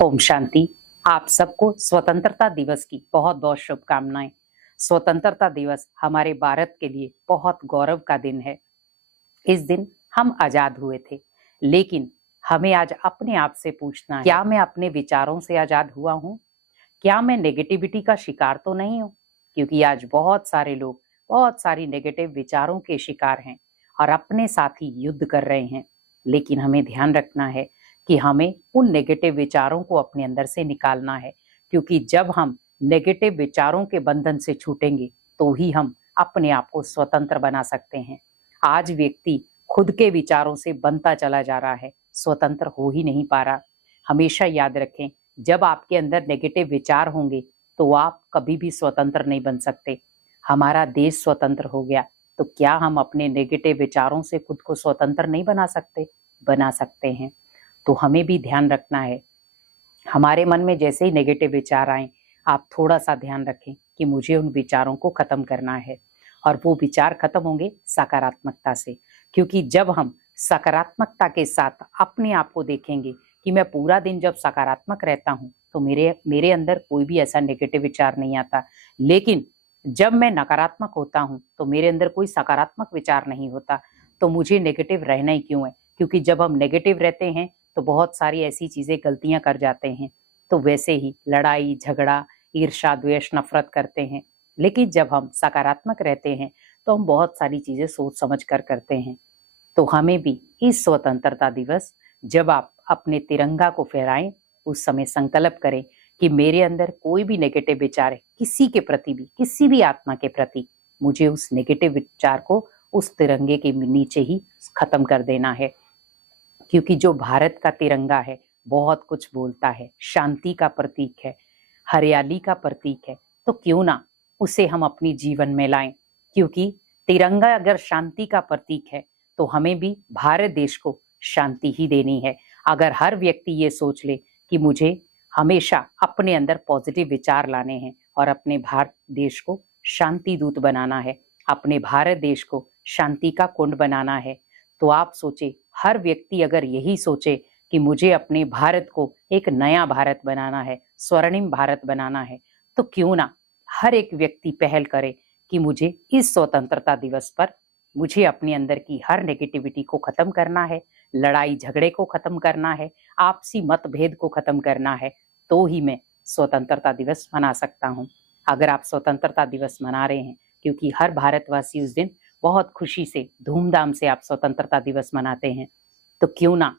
ओम शांति। आप सबको स्वतंत्रता दिवस की बहुत बहुत शुभकामनाएं। स्वतंत्रता दिवस हमारे भारत के लिए बहुत गौरव का दिन है। इस दिन हम आजाद हुए थे, लेकिन हमें आज अपने आप से पूछना है, क्या मैं अपने विचारों से आजाद हुआ हूँ? क्या मैं नेगेटिविटी का शिकार तो नहीं हूँ? क्योंकि आज बहुत सारे लोग बहुत सारी नेगेटिव विचारों के शिकार हैं और अपने साथ ही युद्ध कर रहे हैं। लेकिन हमें ध्यान रखना है कि हमें उन नेगेटिव विचारों को अपने अंदर से निकालना है, क्योंकि जब हम नेगेटिव विचारों के बंधन से छूटेंगे तो ही हम अपने आप को स्वतंत्र बना सकते हैं। आज व्यक्ति खुद के विचारों से बनता चला जा रहा है, स्वतंत्र हो ही नहीं पा रहा। हमेशा याद रखें, जब आपके अंदर नेगेटिव विचार होंगे तो आप कभी भी स्वतंत्र नहीं बन सकते। हमारा देश स्वतंत्र हो गया तो क्या हम अपने नेगेटिव विचारों से खुद को स्वतंत्र नहीं बना सकते? बना सकते हैं। तो हमें भी ध्यान रखना है, हमारे मन में जैसे ही नेगेटिव विचार आए, आप थोड़ा सा ध्यान रखें कि मुझे उन विचारों को खत्म करना है। और वो विचार खत्म होंगे सकारात्मकता से, क्योंकि जब हम सकारात्मकता के साथ अपने आप को देखेंगे कि मैं पूरा दिन जब सकारात्मक रहता हूँ तो मेरे अंदर कोई भी ऐसा नेगेटिव विचार नहीं आता। लेकिन जब मैं नकारात्मक होता हूँ तो मेरे अंदर कोई सकारात्मक विचार नहीं होता। तो मुझे नेगेटिव रहना ही क्यों है? क्योंकि जब हम नेगेटिव रहते हैं तो बहुत सारी ऐसी चीजें गलतियां कर जाते हैं। तो वैसे ही लड़ाई झगड़ा ईर्ष्या द्वेष नफरत करते हैं। लेकिन जब हम सकारात्मक रहते हैं तो हम बहुत सारी चीजें सोच समझ कर करते हैं। तो हमें भी इस स्वतंत्रता दिवस जब आप अपने तिरंगा को फहराएं, उस समय संकल्प करें कि मेरे अंदर कोई भी नेगेटिव विचार है, किसी के प्रति भी, किसी भी आत्मा के प्रति, मुझे उस नेगेटिव विचार को उस तिरंगे के नीचे ही खत्म कर देना है। क्योंकि जो भारत का तिरंगा है बहुत कुछ बोलता है, शांति का प्रतीक है, हरियाली का प्रतीक है। तो क्यों ना उसे हम अपनी जीवन में लाएं? क्योंकि तिरंगा अगर शांति का प्रतीक है तो हमें भी भारत देश को शांति ही देनी है। अगर हर व्यक्ति ये सोच ले कि मुझे हमेशा अपने अंदर पॉजिटिव विचार लाने हैं और अपने भारत देश को शांति दूत बनाना है, अपने भारत देश को शांति का कुंड बनाना है, तो आप सोचे, हर व्यक्ति अगर यही सोचे कि मुझे अपने भारत को एक नया भारत बनाना है, स्वर्णिम भारत बनाना है, तो क्यों ना हर एक व्यक्ति पहल करे कि मुझे इस स्वतंत्रता दिवस पर मुझे अपने अंदर की हर नेगेटिविटी को खत्म करना है, लड़ाई झगड़े को खत्म करना है, आपसी मतभेद को खत्म करना है, तो ही मैं स्वतंत्रता दिवस मना सकता हूँ। अगर आप स्वतंत्रता दिवस मना रहे हैं, क्योंकि हर भारतवासी उस दिन बहुत खुशी से धूमधाम से आप स्वतंत्रता दिवस मनाते हैं, तो क्यों ना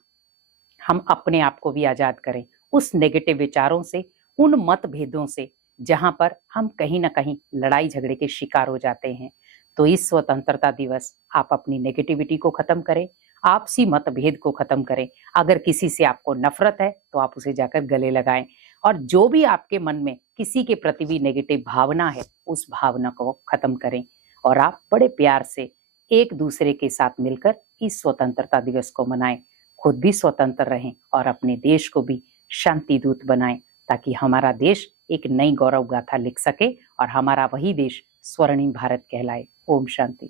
हम अपने आप को भी आजाद करें उस नेगेटिव विचारों से, उन मतभेदों से, जहां पर हम कहीं ना कहीं लड़ाई झगड़े के शिकार हो जाते हैं। तो इस स्वतंत्रता दिवस आप अपनी नेगेटिविटी को खत्म करें, आपसी मतभेद को खत्म करें। अगर किसी से आपको नफरत है तो आप उसे जाकर गले लगाएं, और जो भी आपके मन में किसी के प्रति भी नेगेटिव भावना है उस भावना को खत्म करें। और आप बड़े प्यार से एक दूसरे के साथ मिलकर इस स्वतंत्रता दिवस को मनाएं, खुद भी स्वतंत्र रहें और अपने देश को भी शांति दूत बनाएं, ताकि हमारा देश एक नई गौरव गाथा लिख सके और हमारा वही देश स्वर्णिम भारत कहलाए। ओम शांति।